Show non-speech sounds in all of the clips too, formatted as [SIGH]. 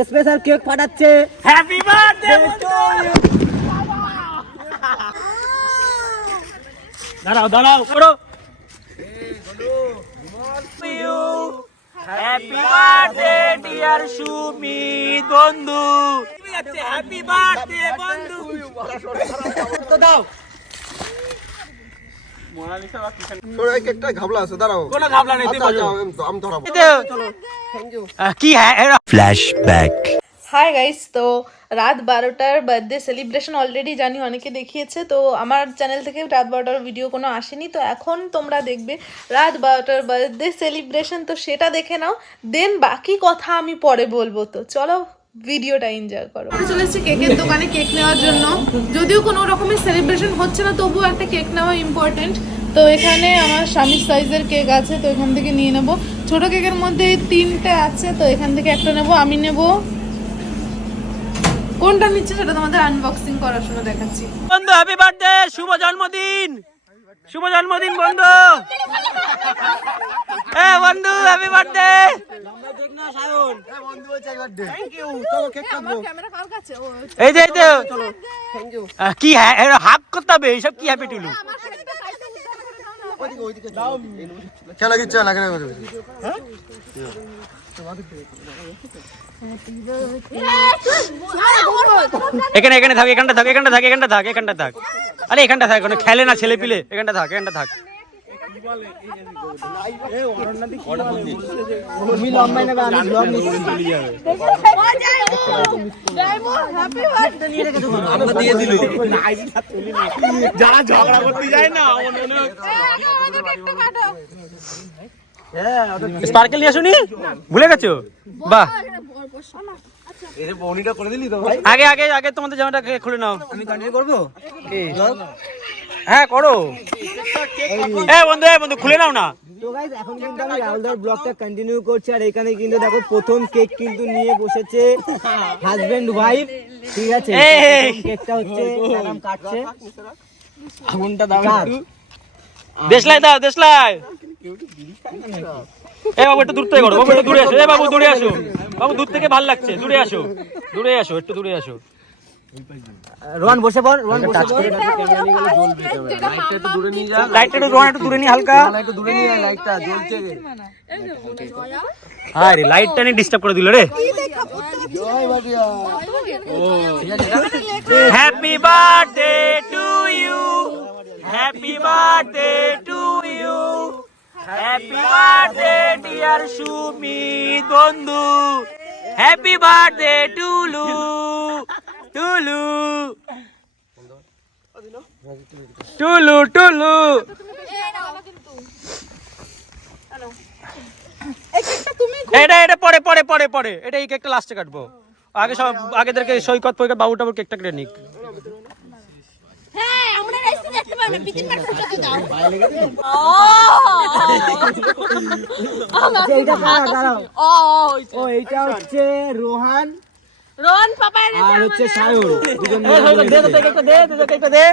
Special cake পাঠাচ্ছে। Happy birthday দাঁড়াও দাঁড়াও করো। হ্যাপি বার্থডে ডিয়ার সুমিত বন্ধু। হ্যাপি বার্থডে বন্ধু। তো দাও। এই কেকটা ঘাবলা আছে দাঁড়াও। কোনো ঘাবলা নেই আমি- আমি ধরাবো। কি হ্যাঁ হাই গাইস তো রাত বারোটার বার্থডে সেলিব্রেশন অলরেডি জানি অনেকে দেখিয়েছে তো আমার চ্যানেল থেকে রাত বারোটার ভিডিও কোনো আসেনি তো এখন তোমরা দেখবে রাত বারোটার বার্থডে সেলিব্রেশন তো সেটা দেখে নাও দেন বাকি কথা আমি পরে বলব তো চলো ভিডিওটা এনজয় করো। চলে এসেছি কেকের দোকানে কেক নেওয়ার জন্য যদিও কোনো রকমের সেলিব্রেশন হচ্ছে না তবুও একটা কেক নেওয়া ইম্পর্টেন্ট তো এখানে আমার স্বামীর সাইজের কেক আছে তো এখান থেকে নিয়ে নেব। ছোট কেকের মধ্যে তিনটে আছে তো এখান থেকে একটা নেব আমি নেব। কোনটা নিচ্ছে সেটা তোমাদের আনবক্সিং করার সময় দেখাচ্ছি। বন্ধু হ্যাপি বার্থডে শুভ জন্মদিন। শুভ জন্মদিন বন্ধু। হ্যাঁ বন্ধু হ্যাপি বার্থডে ক্যামেরা কার এই যে কি হ্যাঁ হাক করতে হবে এইসব কি হ্যাপি টুলু খেলা কিচ্ছু লাগে না এখানে এখানে থাক, এখানটা থাক এখানটা থাক এখানটা থাক এখানটা থাক। আরে, এখানটা থাক খেলে না ছেলে পিলে এখানটা থাক এখানটা থাক। তুমি লম্বাই নেবে আমি ব্লগ নিচ্ছি আমরা দিয়ে দিল। স্পার্কেল নিয়ে আসুনি? ভুলে গেছো? বাহ। আগে আগে আগে তোমাদের জামাটা খুলে নাও। আমি কন্টিনিউ করব? হ্যাঁ করো। এ বন্ধু এ বন্ধু খুলে নাও না। তো এখন কিন্তু আমি রাহুলদার ব্লগটা কন্টিনিউ করছি আর এখানে কিন্তু দেখো প্রথম কেক কিন্তু নিয়ে বসেছে হাজবেন্ড ওয়াইফ ঠিক আছে? কেকটা হচ্ছে ম্যাডাম কাটছে। আগুনটা দাও একটু। দেশলাই দাও দেশলাই। এ বাবু একটু দূর থেকে করো। বাবু একটু দূরে আসো। এ বাবু দূরে আসো। বাবু দূর থেকে ভালো লাগছে। দূরে আসো। দূরে আসো একটু দূরে আসো। রোহান বসে পড়। রোহান বসে পড়। লাইটটা একটু রোহান একটু দূরে নি হালকা। একটু দূরে নিয়ে লাইটটা জ্বলছে হ্যাঁ রে লাইটটা নিয়ে ডিস্টার্ব করে দিল রে। Happy birthday to you happy birthday to you happy birthday dear Sumit বন্ধু হ্যাপি বার্থডে টুলু টুলু টুলু টুলু এটা এটা পরে পরে পরে পরে। এটা এই কেকটা লাস্টে কাটবো। আগে সব, আগেদেরকে সৈকত ফৈকত বাবু টাবুর কেকটা কেটে নিক। হ্যাঁ আমরা হচ্ছে রোহান পাপা হচ্ছে দে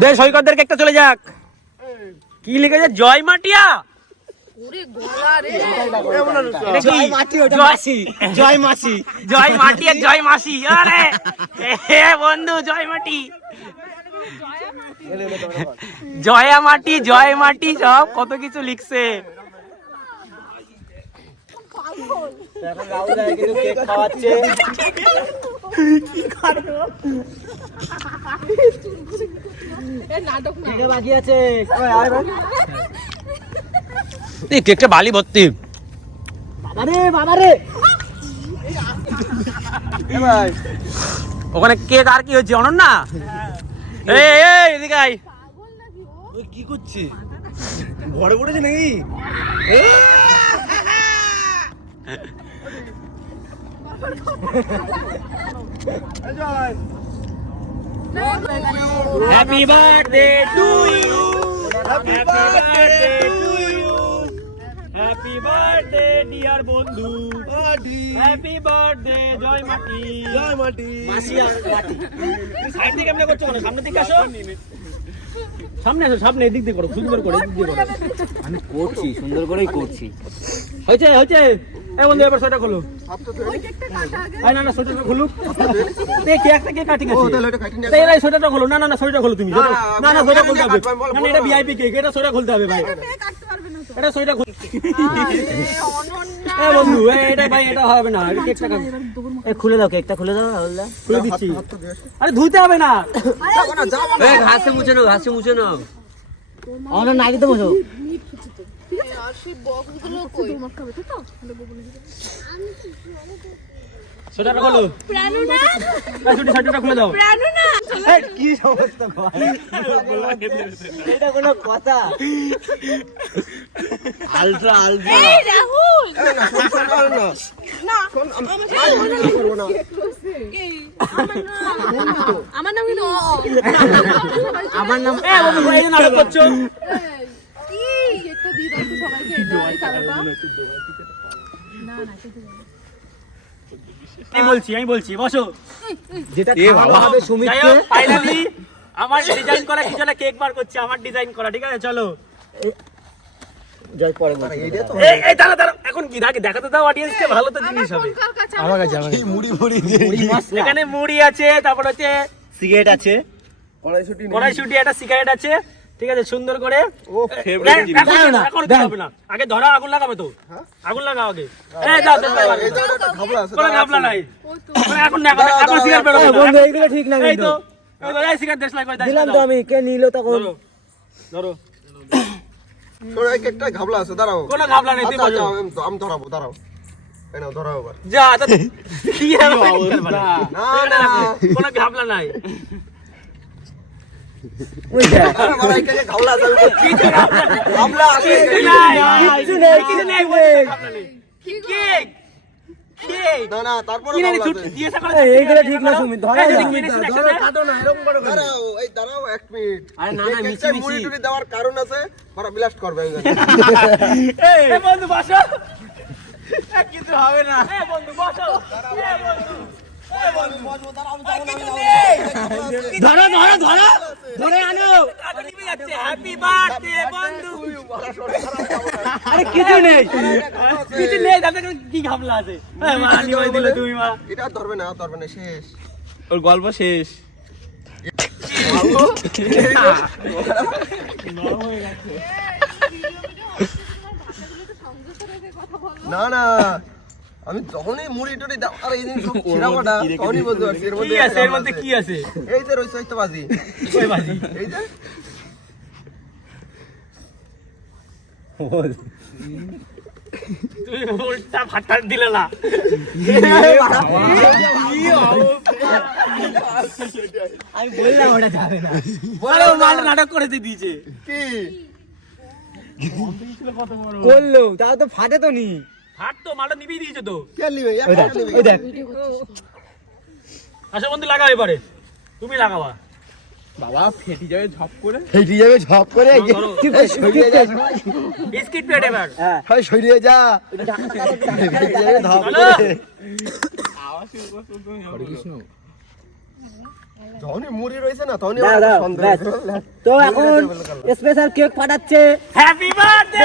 দে চলে যাক কি লিখেছে জয় মাটিয়া? জয়- জয় মাসি। জয় মাটি আর জয় মাসি। আরে এ বন্ধু জয় মাটি। জয়া মাটি জয় মাটি সব কত কিছু লিখছে। বাকি আছে। ওই আয় ভাই। এই কেকটা বালি ভর্তি। বাবারে বাবারে। ওখানে কেক আর কি হচ্ছে অনন্যা? এই এই এদিকে কি করছে ঘরে পড়েছে নাকি? Happy birthday to you happy birthday to you happy birthday dear বন্ধু হ্যাপি বার্থডে জয় মাটি জয় মাটি মাসি আর মাটি সাইড থেকে কেমনে করছ কেন? সামনের দিকে আসো। সামনে আসো সামনে এদিক দিয়ে করো সুন্দর করে এদিক দিয়ে করো। আমি করছি সুন্দর করেই করছি। হয়েছে হয়েছে। এই বন্ধু এবার সোয়েটার খোলো। না না সোয়েটারটা খুলুক। কে একটা কে কাটিং আছে? তাহলে এটা কাটি না। এই এই সোয়েটারটা খোলো। না না না সোয়েটার খোলো তুমি। না না সোয়েটার খুলতে হবে। না না, এটা ভিআইপি কেক এটা সোয়েটার খুলতে হবে ভাই। এটা সোয়েটার খুল এ বন্ধু এ, এটা ভাই এটা হবে না এটা কেকটা কাট এ খুলে দাও কেকটা খুলে দাও আল্লাহ খুলে দিচ্ছি। আরে ধুইতে হবে না। ঘাসে মুছে নাও ঘাসে মুছে নাও। আমরা নাগিতে বসো। সোয়েটারটা খোলো প্রাণুনা এই ছুটি সোয়েটারটা খুলে দাও প্রাণুনা কি সমস্যা এটা কোনো কথা আলট্রা আলট্রা এই রাহুল না, না আমার নাম কিন্তু। আমার নাম এ বন্ধু এই নাটক করছ আমি বলছি আমি বলছি বসো। যেটা খাওয়া হবে সুমিতকে ফাইনালি আমার ডিজাইন করা কিছু একটা কেক বার করছে আমার ডিজাইন করা ঠিক আছে? চলো। জয় পরে এই এই দাঁড়া দাঁড়া এখন কি? আগে দেখাতে দাও অডিয়েন্সকে ভালো তো জিনিস হবে। আমার কাছে? আমার এই মুড়ি মুড়ি এখানে মুড়ি আছে তারপর হচ্ছে সিগারেট আছে। কড়াইশুটি কড়াইশুটি একটা সিগারেট আছে। ঠিক আছে সুন্দর করে। ও ফেভারিট দাও না। হবে না। আগে ধরা আগুন লাগাবে তো। আগুন লাগাও আগে। এই দাও একটা ঘাবলা আছে কোনো ঘাবলা নাই। এখন না এখন। বন্ধু এইগুলো ঠিক না এই তো। এই দেশ দিলাম তো আমি কে নিল তখন? ধরো ধরো। তোর এই কেকটা ঘাবলা আছে দাঁড়াও। কোনো ঘাবলা নেই আচ্ছা, আচ্ছা, আমি ধরাবো দাঁড়াও। এই নাও ধরাও এবার যা কি খেলবা না। না। না কোনো ঘাবলা নাই। [LAUGHS] দেওয়ার কারণ আছে ওরা করবে আমি জানি। এই। বন্ধু বসো। কিছু হবে না। বন্ধু বসো। বন্ধু। ধরো ধরো ধরো। ধরে আনো। হ্যাপি বার্থডে বন্ধু আরে কিছু নেই। কিছু নেই তাতে কি ঘাবলা আছে? এই মা নিবাই দিলে তুমি মা। এটা আর ধরবে না আর ধরবে না শেষ। ওর গল্প শেষ। না না। আমি যখনই মুড়ি টুড়ি দাও আর এই জিনিস তখনই বলতে পারছি এর কি মধ্যে আছে এর মধ্যে কি আছে? এই যে বাজি ওই বাজি এই যে। তুমি উল্টা ফাটা দিলে না। আমি বললাম ওটা যাবে না। বলো মাল নাটক করে দিয়ে দিয়েছে। কি? করল তাও তো ফাটে তো নি হাট তো মালটা নিবিয়ে দিয়েছে তো। নিবে? আচ্ছা বন্ধু লাগাও এবারে। তুমি লাগাবা। ফেটি যাবে ঝপ করে। এই যে- ধরো। ঠিক এই সরিয়ে যা। বিস্কিট প্লেট এবার। হ্যাঁ। সরিয়ে যা। ফেটি যাবে ঝপ। করে। যখনই মুড়ি রয়েছে না তখনই। তো এখন স্পেশাল কেক পাঠাচ্ছে হ্যাপি বার্থডে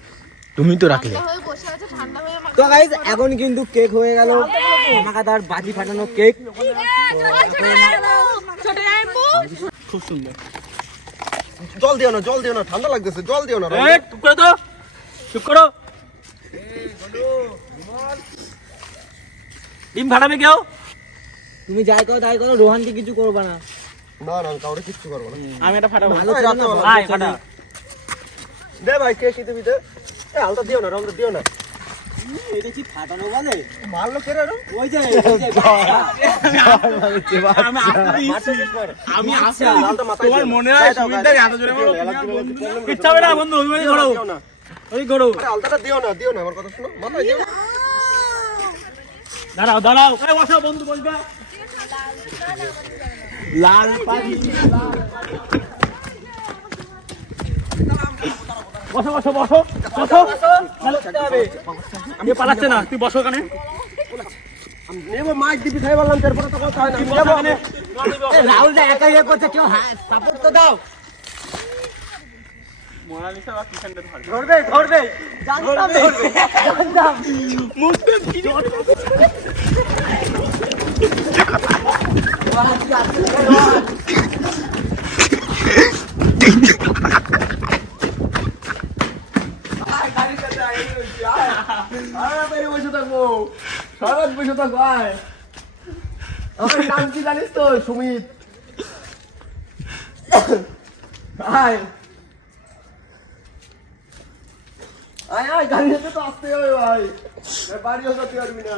তুমি তো রাখলে। তো গাইস এখন কিন্তু কেক হয়ে গেল। আমাকাদার বাজি ফাটানো কেক ছোট জামাইবু জল দিও না জল দিও না ঠান্ডা লাগতেছে জল দিও না চুপ করে তো। চুপ করো। ডিম ফাটাবে কেউ? তুমি যাই করো তাই করো রোহানকে কিছু করবা না। না না আমি কাউরে কিচ্ছু করব না। আমি এটা ফাটাবো। ভালো দে ভাই কে শীতে পিতে এ আলতা দিও না রংটা দিও না। এটা কি ফাটানো বলে। মারলো কে রে ওই যে [LAUGHS] আমি আসছি আলতা মাথায় তোমার মনে হয় সুবিধা এত জোরে মারো ইচ্ছা হবে না বন্ধু ওই আরে আলতাটা দিও না দিও না আমার কথা শোনো। মাথায় দিও। দাঁড়াও দাঁড়াও। এই বসো বন্ধু বসবে। লাল পাখি বসো বসো বসো বসো। আমি পালাচ্ছে না তুই বসো ওখানে নেব মাছ দিবি খাই বললাম তারপরে তো কথা হয় না। বসো ওখানে রাহুল দা একা ইয়ে করছে কেউ সাপোর্ট তো দাও। ধরবে। ধরবে জানতাম বেরে বসে থাকব। সারা বসে থাকব, আয়। আমার নাম কি জানিস তো, সুমিত। আয়। আয় আয়, গাড়ি তো আসতে হবে, ভাই। বাড়িও যেতে পারবি না।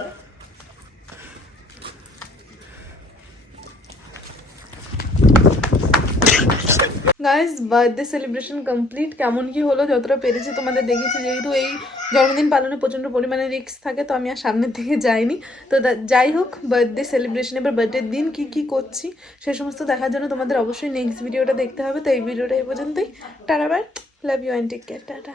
গাইজ বার্থডে সেলিব্রেশন কমপ্লিট কেমন কি হলো, যতটা পেরেছি তোমাদের দেখেছি যেহেতু এই জন্মদিন পালনে প্রচণ্ড পরিমাণে রিস্ক থাকে, তো আমি আর সামনের দিকে যাইনি। তো যাই হোক বার্থডে সেলিব্রেশন এবার বার্থডের দিন কি কি করছি, সে সমস্ত দেখার জন্য তোমাদের অবশ্যই নেক্সট ভিডিওটা দেখতে হবে। তো এই ভিডিওটা এই পর্যন্তই। Tata bye love you and take care tata.